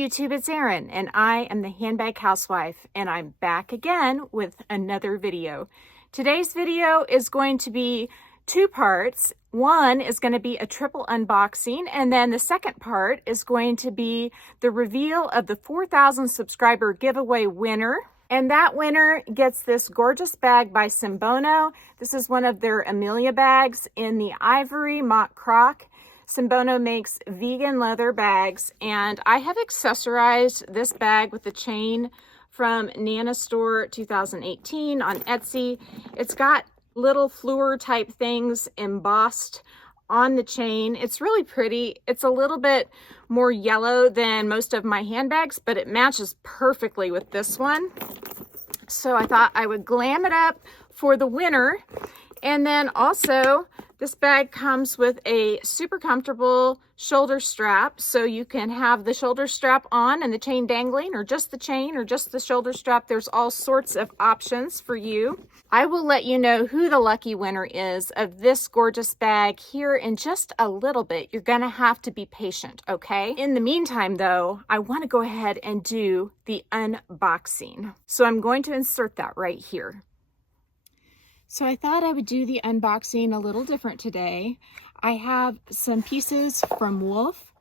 YouTube, it's Erin, and I am the Handbag Housewife, and I'm back again with another video. Today's video is going to be two parts. One is going to be a triple unboxing, and then the second part is going to be the reveal of the 4,000 subscriber giveaway winner. And that winner gets this gorgeous bag by Symbono. This is one of their Amelia bags in the ivory mock croc. Symbono makes vegan leather bags, and I have accessorized this bag with the chain from Nana Store 2018 on Etsy. It's got little fleur type things embossed on the chain. It's really pretty. It's a little bit more yellow than most of my handbags, but it matches perfectly with this one. So I thought I would glam it up for the winner. And then also, this bag comes with a super comfortable shoulder strap, so you can have the shoulder strap on and the chain dangling, or just the chain, or just the shoulder strap. There's all sorts of options for you. I will let you know who the lucky winner is of this gorgeous bag here in just a little bit. You're gonna have to be patient, okay? In the meantime though, I wanna go ahead and do the unboxing. So I'm going to insert that right here. So I thought I would do the unboxing a little different today. I have some pieces from Wolf.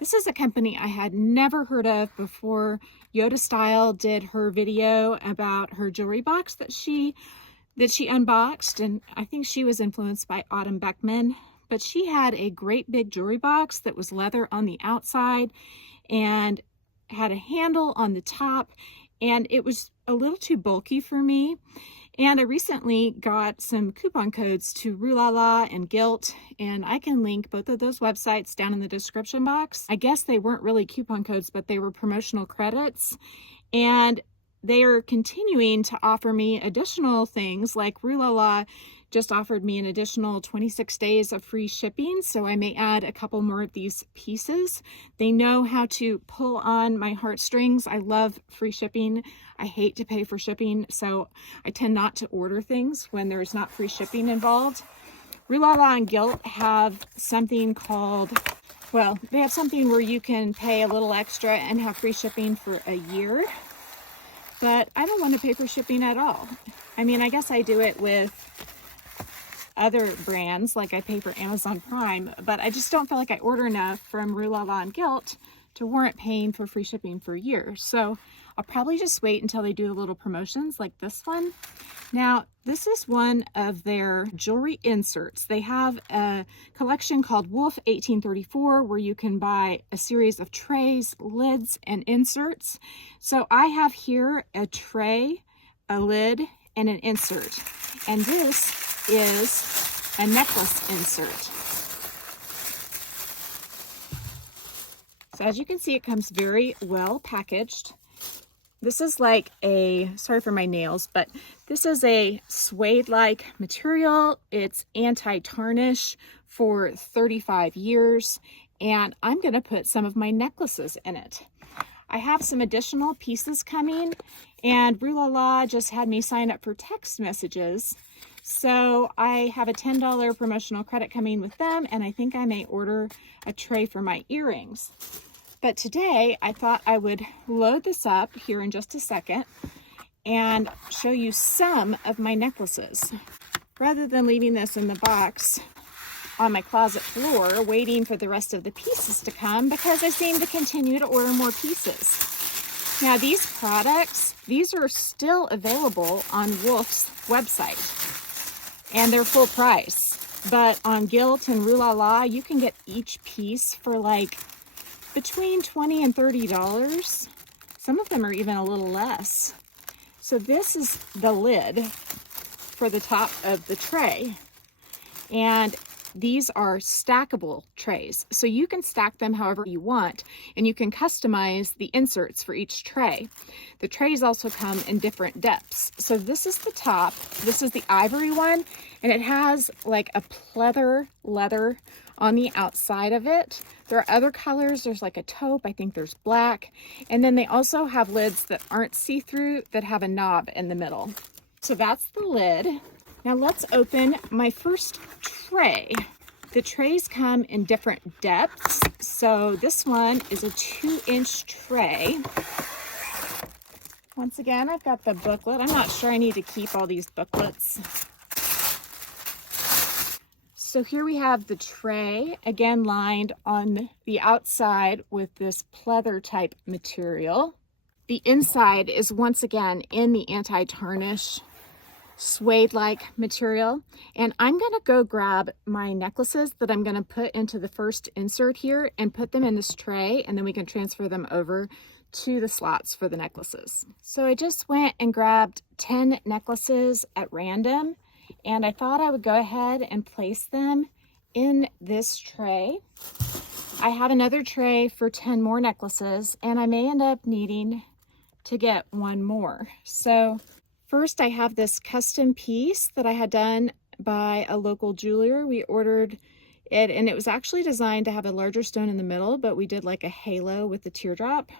This is a company I had never heard of before Yoda Style did her video about her jewelry box that she unboxed, and I think she was influenced by Autumn Beckman. But she had a great big jewelry box that was leather on the outside and had a handle on the top, and it was a little too bulky for me. And I recently got some coupon codes to Rue La La and Gilt, and I can link both of those websites down in the description box. I guess they weren't really coupon codes, but they were promotional credits. And they are continuing to offer me additional things, like Rue La La just offered me an additional 26 days of free shipping, so I may add a couple more of these pieces. They know how to pull on my heartstrings. I love free shipping. I hate to pay for shipping, so I tend not to order things when there's not free shipping involved. Rue La La and Gilt have something called, well, they have something where you can pay a little extra and have free shipping for a year, but I don't want to pay for shipping at all. I mean, I guess I do it with other brands, like I pay for Amazon Prime, but I just don't feel like I order enough from Rue La La and Gilt to warrant paying for free shipping for a year. So I'll probably just wait until they do the little promotions like this one. Now, this is one of their jewelry inserts. They have a collection called Wolf 1834 where you can buy a series of trays, lids, and inserts. So I have here a tray, a lid, and an insert. And this is a necklace insert. So as you can see, it comes very well packaged. This is like a, sorry for my nails, but this is a suede-like material. It's anti-tarnish for 35 years, and I'm gonna put some of my necklaces in it. I have some additional pieces coming, and Rue La La just had me sign up for text messages. So I have a $10 promotional credit coming with them, and I think I may order a tray for my earrings. But today I thought I would load this up here in just a second and show you some of my necklaces, rather than leaving this in the box on my closet floor waiting for the rest of the pieces to come, because I seem to continue to order more pieces. Now these products, these are still available on Wolf's website, and they're full price. But on Gilt and Rue La La, you can get each piece for like between $20 and $30. Some of them are even a little less. So this is the lid for the top of the tray. And these are stackable trays, so you can stack them however you want, and you can customize the inserts for each tray. The trays also come in different depths. So this is the top, this is the ivory one, and it has like a pleather leather on the outside of it. There are other colors, there's like a taupe, I think there's black, and then they also have lids that aren't see-through that have a knob in the middle. So that's the lid. Now let's open my first tray. The trays come in different depths. So this one is a 2-inch tray. Once again, I've got the booklet. I'm not sure I need to keep all these booklets. So here we have the tray, again lined on the outside with this pleather type material. The inside is once again in the anti-tarnish suede-like material. And I'm gonna go grab my necklaces that I'm gonna put into the first insert here and put them in this tray, and then we can transfer them over to the slots for the necklaces. So I just went and grabbed 10 necklaces at random, and I thought I would go ahead and place them in this tray. I have another tray for 10 more necklaces, and I may end up needing to get one more. So first I have this custom piece that I had done by a local jeweler. We ordered it, and it was actually designed to have a larger stone in the middle, but we did like a halo with the teardrop.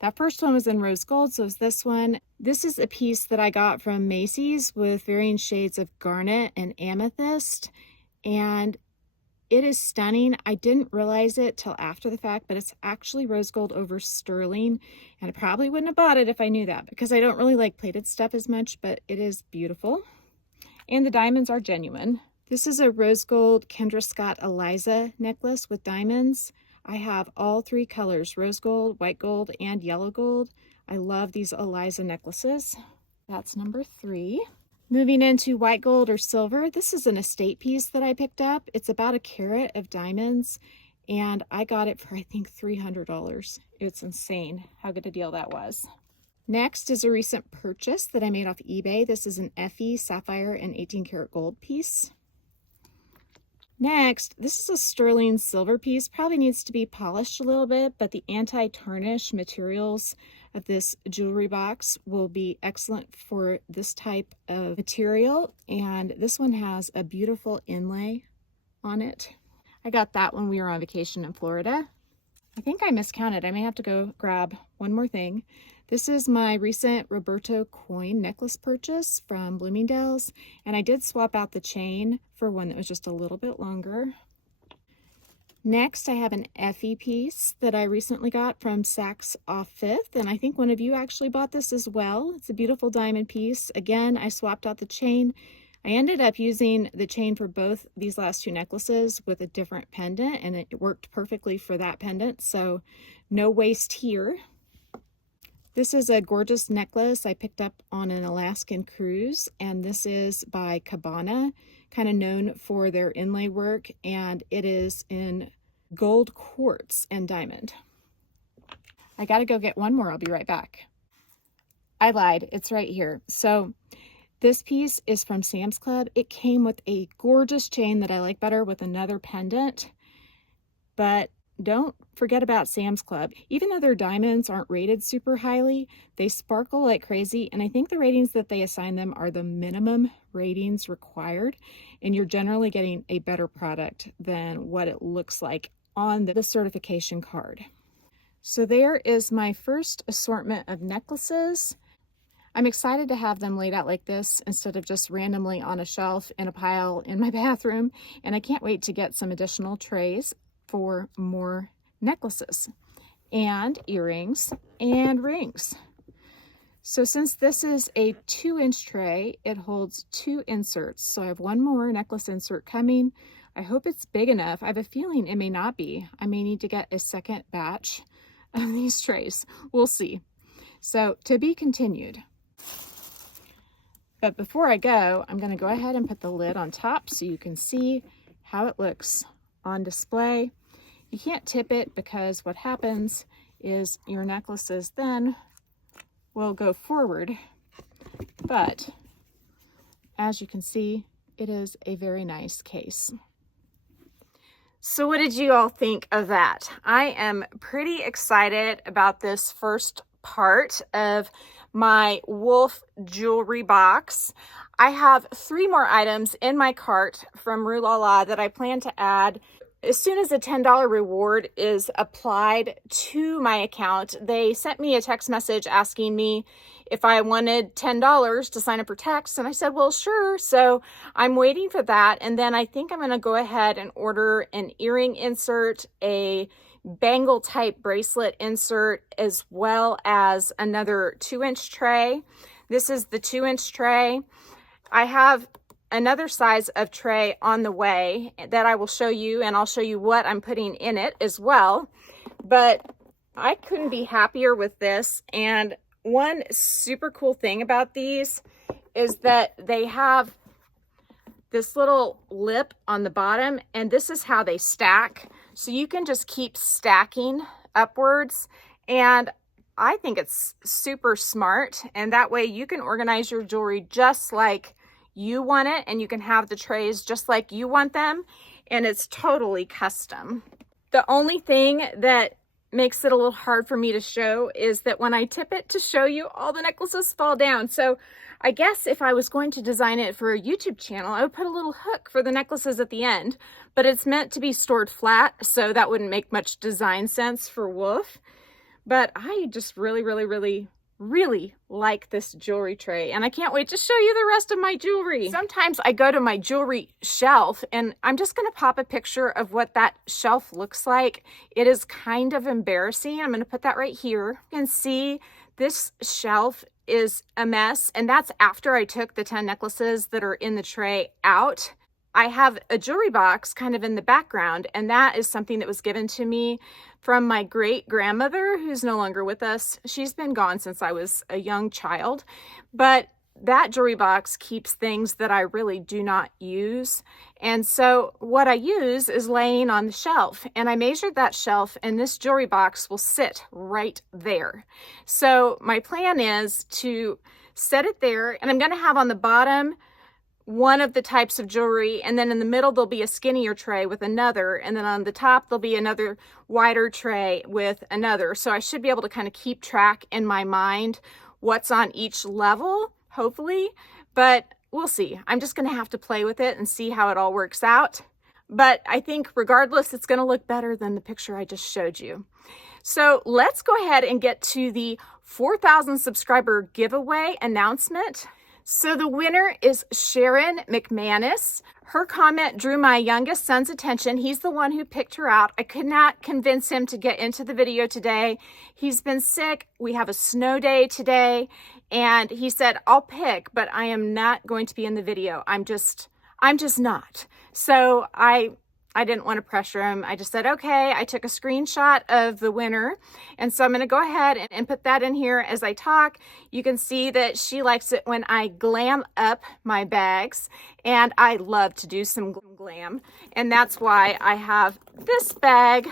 That first one was in rose gold, so it's this one. This is a piece that I got from Macy's with varying shades of garnet and amethyst, and it is stunning. I didn't realize it till after the fact, but it's actually rose gold over sterling, and I probably wouldn't have bought it if I knew that, because I don't really like plated stuff as much, but it is beautiful. And the diamonds are genuine. This is a rose gold Kendra Scott Elisa necklace with diamonds. I have all 3 colors, rose gold, white gold, and yellow gold. I love these Elisa necklaces. That's number 3. Moving into white gold or silver, this is an estate piece that I picked up. It's about 1 carat of diamonds, and I got it for, I think, $300. It's insane how good a deal that was. Next is a recent purchase that I made off eBay. This is an Effy sapphire and 18 karat gold piece. Next, this is a sterling silver piece. Probably needs to be polished a little bit, but the anti-tarnish materials of this jewelry box will be excellent for this type of material. And this one has a beautiful inlay on it. I got that when we were on vacation in Florida. I think I miscounted. I may have to go grab one more thing. This is my recent Roberto coin necklace purchase from Bloomingdale's, and I did swap out the chain for one that was just a little bit longer. Next, I have an Effy piece that I recently got from Saks off 5th, and I think one of you actually bought this as well. It's a beautiful diamond piece. Again, I swapped out the chain. I ended up using the chain for both these last 2 necklaces with a different pendant, and it worked perfectly for that pendant, so no waste here. This is a gorgeous necklace I picked up on an Alaskan cruise, and this is by Cabana, kind of known for their inlay work, and it is in gold quartz and diamond. I gotta go get one more. I'll be right back. I lied. It's right here. So this piece is from Sam's Club. It came with a gorgeous chain that I like better with another pendant, but don't forget about Sam's Club. Even though their diamonds aren't rated super highly, they sparkle like crazy, and I think the ratings that they assign them are the minimum ratings required, and you're generally getting a better product than what it looks like on the certification card. So there is my first assortment of necklaces. I'm excited to have them laid out like this instead of just randomly on a shelf in a pile in my bathroom, and I can't wait to get some additional trays for more necklaces and earrings and rings. So since this is a 2-inch tray, it holds 2 inserts. So I have one more necklace insert coming. I hope it's big enough. I have a feeling it may not be. I may need to get a second batch of these trays. We'll see. So to be continued. But before I go, I'm going to go ahead and put the lid on top so you can see how it looks on display. You can't tip it because what happens is your necklaces then will go forward, but as you can see, it is a very nice case. So what did you all think of that? I am pretty excited about this first part of my wolf jewelry box. I have 3 more items in my cart from Rue La La that I plan to add as soon as a $10 reward is applied to my account, they sent me a text message asking me if I wanted $10 to sign up for text. And I said, well, sure. So I'm waiting for that. And then I think I'm going to go ahead and order an earring insert, a bangle type bracelet insert, as well as another 2-inch tray. This is the 2-inch tray. I have another size of tray on the way that I will show you, and I'll show you what I'm putting in it as well. But I couldn't be happier with this. And one super cool thing about these is that they have this little lip on the bottom, and this is how they stack. So you can just keep stacking upwards, and I think it's super smart. And that way you can organize your jewelry just like you want it, and you can have the trays just like you want them, and it's totally custom. The only thing that makes it a little hard for me to show is that when I tip it to show you, all the necklaces fall down. So I guess if I was going to design it for a YouTube channel, I would put a little hook for the necklaces at the end, but it's meant to be stored flat, so that wouldn't make much design sense for Wolf. But I just really like this jewelry tray, and I can't wait to show you the rest of my jewelry. Sometimes I go to my jewelry shelf, and I'm just going to pop a picture of what that shelf looks like. It is kind of embarrassing. I'm going to put that right here. You can see this shelf is a mess, and that's after I took the 10 necklaces that are in the tray out. I have a jewelry box kind of in the background, and that is something that was given to me from my great-grandmother, who's no longer with us. She's been gone since I was a young child, but that jewelry box keeps things that I really do not use. And so what I use is laying on the shelf, and I measured that shelf, and this jewelry box will sit right there. So my plan is to set it there, and I'm going to have on the bottom one of the types of jewelry, and then in the middle there'll be a skinnier tray with another, and then on the top there'll be another wider tray with another. So I should be able to kind of keep track in my mind what's on each level, hopefully, but we'll see. I'm just going to have to play with it and see how it all works out. But I think regardless, it's going to look better than the picture I just showed you. So let's go ahead and get to the 4,000 subscriber giveaway announcement. So the winner is Sharon McManus. Her comment drew my youngest son's attention. He's the one who picked her out. I could not convince him to get into the video today. He's been sick. We have a snow day today, and he said, I'll pick, but I am not going to be in the video. I'm just not. So I didn't want to pressure him. I just said, okay. I took a screenshot of the winner. And so I'm going to go ahead and put that in here as I talk. You can see that she likes it when I glam up my bags. And I love to do some glam. And that's why I have this bag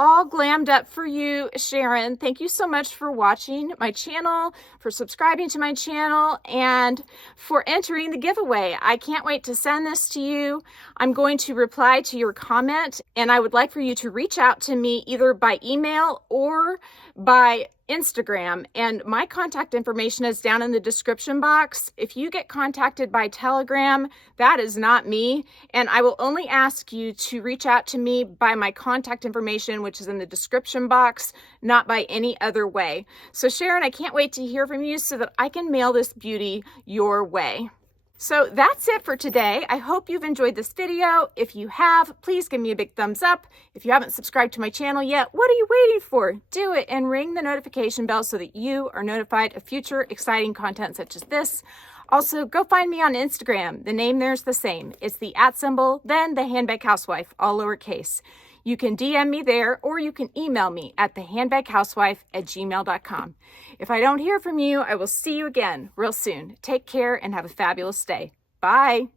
all glammed up for you, Sharon. Thank you so much for watching my channel, for subscribing to my channel, and for entering the giveaway. I can't wait to send this to you. I'm going to reply to your comment, and I would like for you to reach out to me either by email or by Instagram, and my contact information is down in the description box. If you get contacted by Telegram, that is not me, and I will only ask you to reach out to me by my contact information, which is in the description box, not by any other way. So Sharon, I can't wait to hear from you so that I can mail this beauty your way. So that's it for today. I hope you've enjoyed this video. If you have, please give me a big thumbs up. If you haven't subscribed to my channel yet, what are you waiting for? Do it and ring the notification bell so that you are notified of future exciting content such as this. Also, go find me on Instagram. The name there's the same. It's the @, then the Handbag Housewife, all lowercase. You can DM me there, or you can email me at thehandbaghousewife@gmail.com. If I don't hear from you, I will see you again real soon. Take care and have a fabulous day. Bye.